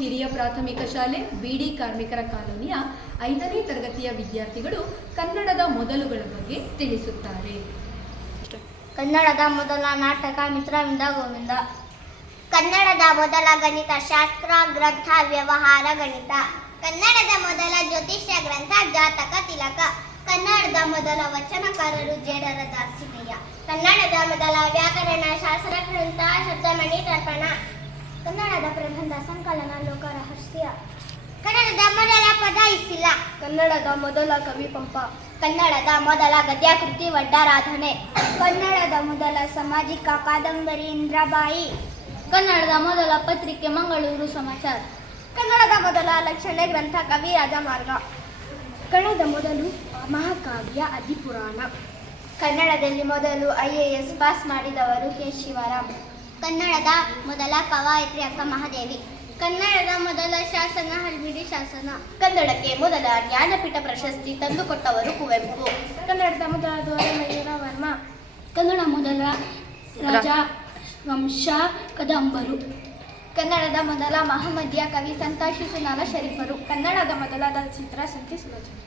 ಹಿರಿಯ ಪ್ರಾಥಮಿಕ ಶಾಲೆ ಬಿಡಿ ಕಾರ್ಮಿಕರ ಕಾಲೋನಿಯ 5ನೇ ತರಗತಿಯ ವಿದ್ಯಾರ್ಥಿಗಳು ಕನ್ನಡದ ಮೊದಲುಗಳ ಬಗ್ಗೆ ತಿಳಿಸುತ್ತಾರೆ. ಕನ್ನಡದ ಮೊದಲ ನಾಟಕ ಮಿತ್ರವಿಂದ ಗೋವಿಂದ. ಕನ್ನಡದ ಮೊದಲ ಗಣಿತ ಶಾಸ್ತ್ರ ಗ್ರಂಥ ವ್ಯವಹಾರ ಗಣಿತ. ಕನ್ನಡದ ಮೊದಲ ಜ್ಯೋತಿಷ್ಯ ಗ್ರಂಥ ಜಾತಕ ತಿಲಕ. ಕನ್ನಡದ ಮೊದಲ ವಚನಕಾರರು ಜೇಡರ ದಾಸಿಮಯ್ಯ. ಕನ್ನಡದ ಮೊದಲ ವ್ಯಾಕರಣ ಶಾಸ್ತ್ರ ಗ್ರಂಥ ಶಬ್ದಮಣಿ ದರ್ಪಣ. ಕನ್ನಡದ ಪ್ರಬಂಧ ಸಂಕಲನ ಲೋಕ ರಹಸ್ಯ. ಕನ್ನಡದ ಮೊದಲ ಪದ ಇಸಿಲ್ಲ. ಕನ್ನಡದ ಮೊದಲ ಕವಿ ಪಂಪ. ಕನ್ನಡದ ಮೊದಲ ಗದ್ಯಕೃತಿ ವಡ್ಡಾರಾಧನೆ. ಕನ್ನಡದ ಮೊದಲ ಸಾಮಾಜಿಕ ಕಾದಂಬರಿ ಇಂದ್ರಬಾಯಿ. ಕನ್ನಡದ ಮೊದಲ ಪತ್ರಿಕೆ ಮಂಗಳೂರು ಸಮಾಚಾರ. ಕನ್ನಡದ ಮೊದಲ ಲಕ್ಷಣ ಗ್ರಂಥ ಕವಿ ರಾಜಮಾರ್ಗ. ಕನ್ನಡದ ಮೊದಲು ಮಹಾಕಾವ್ಯ ಅಧಿಪುರಾಣ. ಕನ್ನಡದಲ್ಲಿ ಮೊದಲು IAS ಪಾಸ್ ಮಾಡಿದವರು ಕೆ. ಶಿವರಾಮ್. ಕನ್ನಡದ ಮೊದಲ ಕವಯಿತ್ರಿ ಅಕ್ಕ ಮಹಾದೇವಿ. ಕನ್ನಡದ ಮೊದಲ ಶಾಸನ ಹಲ್ಮಿಡಿ ಶಾಸನ. ಕನ್ನಡಕ್ಕೆ ಮೊದಲ ಜ್ಞಾನಪೀಠ ಪ್ರಶಸ್ತಿ ತಂದುಕೊಟ್ಟವರು ಕುವೆಂಪು. ಕನ್ನಡದ ಮೊದಲ ದೊರೆ ಮಯೂರ ವರ್ಮ. ಕನ್ನಡ ಮೊದಲ ರಾಜ ವಂಶ ಕದಂಬರು. ಕನ್ನಡದ ಮೊದಲ ಮಹಮ್ಮದಿಯ ಕವಿ ಸಂತ ಶಿಶುನಾಳ ಶರೀಫರು. ಕನ್ನಡದ ಮೊದಲ ಚಿತ್ರ ಸಂತೆ ಸುಲೋಚನೆ.